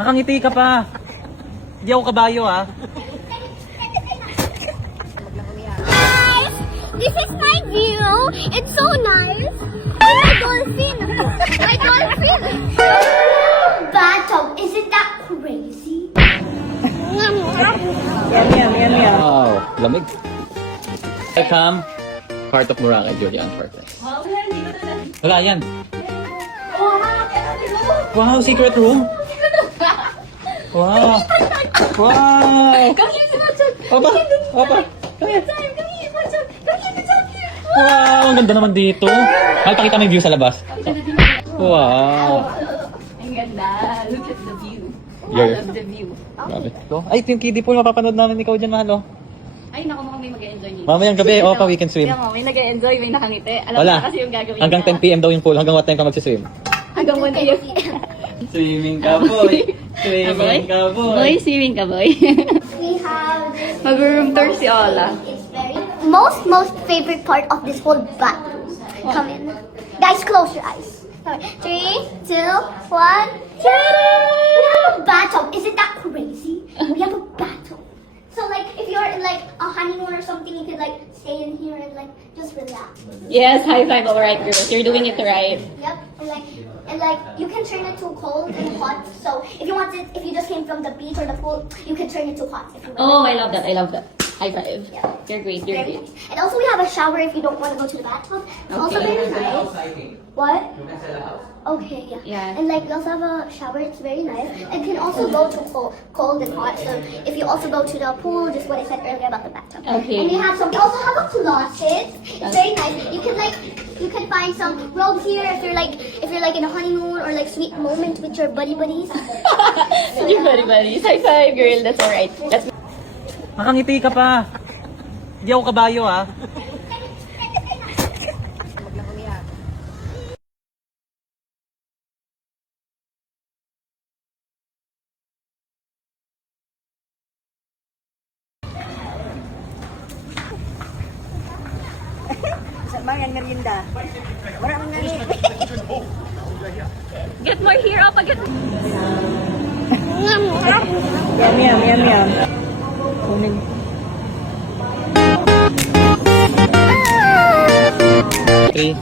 Nakangiti ka pa. Hindi ako kabayo ha. Guys, this is my view. It's so nice. And my dolphin. My dolphin. Bathtub. Isn't that crazy? Wow, lamig. Welcome. Part of Boracay, Julian Fortress. Wala yan. Wow, secret room. Wow. Wow. Opa, opa. Wow, ang ganda naman dito. Pakita mo yung view sa labas. Wow. Ang ganda. Look at the view. Yeah. I love the view. Grabe. Ay, yung kiddie pool, mapapanood namin ikaw dyan, mahal, oh. Ay, naku, mukhang may mag-e-enjoy dito. Mamayang gabi, opa, we can swim. Kaya mo, may nag-e-enjoy, may nakangiti. Alam Wala. mo na kasi yung gagawin Hanggang 10 p.m. daw yung pool. Hanggang what time ka magsiswim? Hanggang 1 p.m. Swimming ka, boy. Swimming ka, Boy, swimming ka, boy. We have this. Mag-room tour si Ola. It's very most favorite part of this whole bathroom. Come in. Guys, close your eyes. Come on. 3, 2, 1. We have a bathtub. Isn't that crazy? We have a bathtub. So like if you're in like a honeymoon or something, you could like stay in here and like just relax. Yes, high five. All right, girls. You're doing it right. Yep. And like you can turn it to cold and hot. So if you want it, if you just came from the beach or the pool, you can turn it to hot if you want. Oh, I love that. I love that. High five. Yeah. You're great. You're Very great. nice. And also we have a shower if you don't want to go to the bathtub. It's also Okay. very nice. What? Okay, yeah. Yeah. And like we also have a shower, it's very nice. And can also go to cold and hot. So if you also go to the pool, just what I said earlier about the bathtub. Okay. And we also have a closet. It's very nice. You can find some robes here if you're like in a honeymoon or like sweet moment with your buddies. You're very buddies. High five, girl. That's all right. Let's Nakangiti ka pa. Hindi ako kabayo ha. Mang merienda. Wala man nani. get more here. Opa, get Yum yum yum yum. Kunin. Three.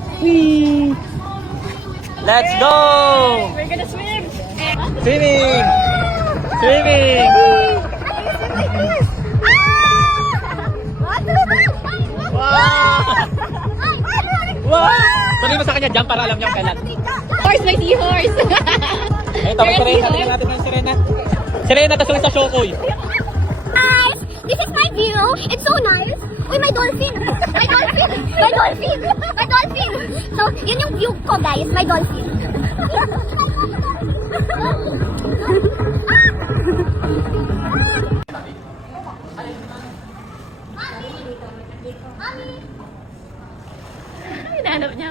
Let's go! We're gonna swim. Swimming! Swimming! Wow! Wow! Sabi mo sa kanya, jump para alam niya kung kailan. Horse, my seahorse. Eh, tapos Serena. Tingnan natin yung Serena. Serena, tapos ulit sa Shokoy. Guys, this is my view. It's so nice. Uy, my dolphin. My dolphin. My dolphin. My dolphin. So, yun yung view ko, guys. My dolphin. Mommy. Hinahanap niya.